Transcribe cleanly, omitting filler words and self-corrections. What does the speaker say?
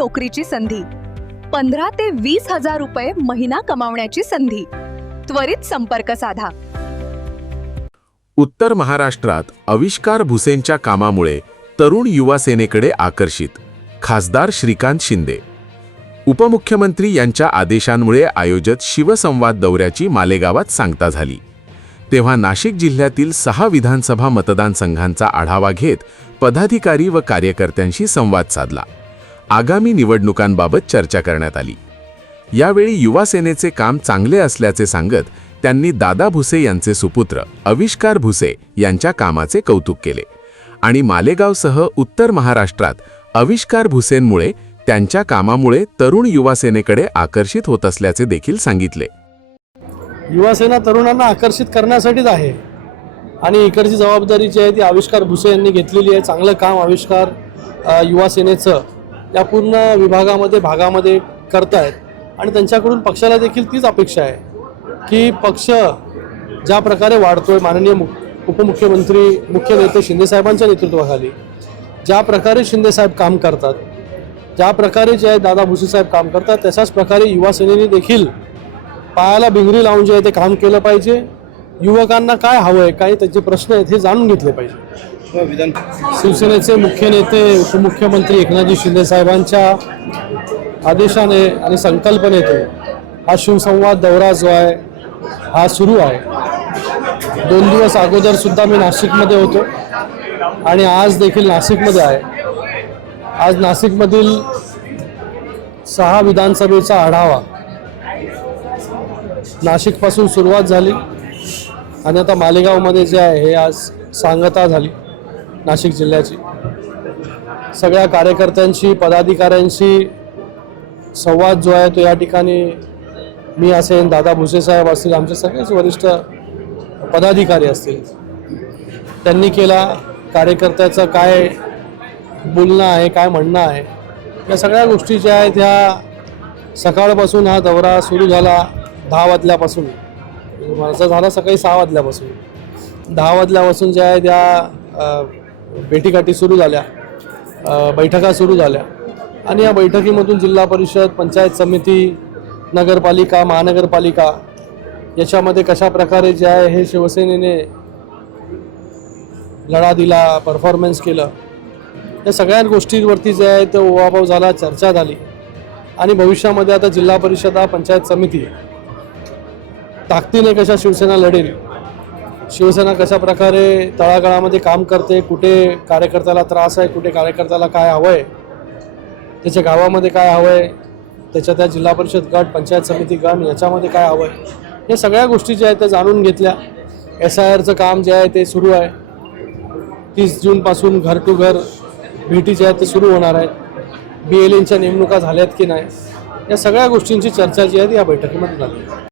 नोकरीची संधी, 15 ते 20 हजार रुपये महिना कमावण्याची संधी. त्वरित संपर्क साधा. उत्तर महाराष्ट्रात आविष्कार भुसेंच्या कामामुळे तरुण युवा सेनेकडे आकर्षित. खासदार श्रीकांत शिंदे. उपमुख्यमंत्री यांच्या आदेशांमुळे आयोजित शिवसंवाद दौऱ्याची मालेगावात सांगता झाली. तेव्हा नाशिक जिल्ह्यातील 6 विधानसभा मतदारसंघांचा आढावा घेत पदाधिकारी व कार्यकर्त्यांशी संवाद साधला. आगामी निवडणुकांबाबत चर्चा करण्यात आली. यावेळी युवा सेनेचे काम चांगले असल्याचे सांगत त्यांनी दादा भुसे यांचे सुपुत्र आविष्कार भुसे यांच्या कामाचे कौतुक केले आणि मालेगावसह उत्तर महाराष्ट्रात आविष्कार भुसेंमुळे त्यांच्या कामामुळे तरुण युवा सेनेकडे आकर्षित होत असल्याचे देखील सांगितले. युवासेना तरुणांना आकर्षित करण्यासाठीच आहे आणि इकडची जबाबदारी जी आहे ती आविष्कार भुसे यांनी घेतलेली आहे. चांगलं काम आविष्कार युवा सेनेचं या पूर्ण भागामध्ये करतायत आणि त्यांच्याकडून पक्षाला देखील तीच अपेक्षा आहे की पक्ष ज्या प्रकारे वाढतोय, माननीय उपमुख्यमंत्री मुख्य नेते शिंदेसाहेबांच्या नेतृत्वाखाली ज्या प्रकारे शिंदेसाहेब काम करतात, ज्या प्रकारे जे आहे दादा भुसे साहेब काम करतात, तशाच प्रकारे युवा सेनेने देखील पायाला भिंगरी लावून जे आहे ते काम केलं पाहिजे. युवकांना काय हवं आहे, काय त्यांचे प्रश्न आहेत हे जाणून घेतले पाहिजे. शिवसेनेचे मुख्य नेते उपमुख्यमंत्री एकनाथजी शिंदे साहेबांच्या आदेशाने आणि संकल्पनेतून हा शिवसंवाद दौरा जो आहे हा सुरू आहे. 2 दिवस अगोदर सुद्धा मी नाशिकमध्ये होतो आणि आज देखील नाशिकमध्ये आहे. आज नाशिकमधील 6 विधानसभेचा आढावा नाशिकपासून सुरुवात झाली आणि आता मालेगावमध्ये जे आहे हे आज सांगता झाली नाशिक जिल्ह्याची. सगळ्या कार्यकर्त्यांशी, पदाधिकाऱ्यांशी संवाद जो आहे तो या ठिकाणी मी असेन, दादा भुसे साहेब असतील, आमचे सगळेच वरिष्ठ पदाधिकारी असतील, त्यांनी केला. कार्यकर्त्याचं काय बोलणं आहे, काय म्हणणं आहे, या सगळ्या गोष्टी ज्या आहेत ह्या सकाळपासून हा दौरा सुरू झाला 10 वाजल्यापासून. माझा झाला सकाळी 6 वाजल्यापासून. 10 वाजल्यापासून ज्या आहे त्या भेटीगाठी सुरू झाल्या, बैठका सुरू झाल्या आणि या बैठकीमधून जिल्हा परिषद, पंचायत समिती, नगरपालिका, महानगरपालिका याच्यामध्ये कशा प्रकारे जे आहे हे शिवसेनेने लढा दिला, परफॉर्मन्स केलं, या सगळ्या गोष्टींवरती जे आहे तो उहापोह झाला, चर्चा झाली आणि भविष्यामध्ये आता जिल्हा परिषद, पंचायत समिती ताकदीने कशा शिवसेना लढेल, शिवसेना कशा प्रकारे तळागाळामध्ये काम करते, कुठे कार्यकर्त्याला त्रास आहे, कुठे कार्यकर्त्याला काय हवं आहे, त्याच्या गावामध्ये काय हवं आहे, त्याच्या त्या जिल्हा परिषद गट, पंचायत समिती गण याच्यामध्ये काय हवं आहे, हे सगळ्या गोष्टी ज्या आहेत त्या जाणून घेतल्या. SIRचं काम जे आहे ते सुरू आहे. 30 जूनपासून घर टू घर भेटी जे आहेत ते सुरू होणार आहेत. BLNच्या नेमणुका झाल्यात की नाही, या सगळ्या गोष्टींची चर्चा जी आहे ती या बैठकीमध्ये झाली.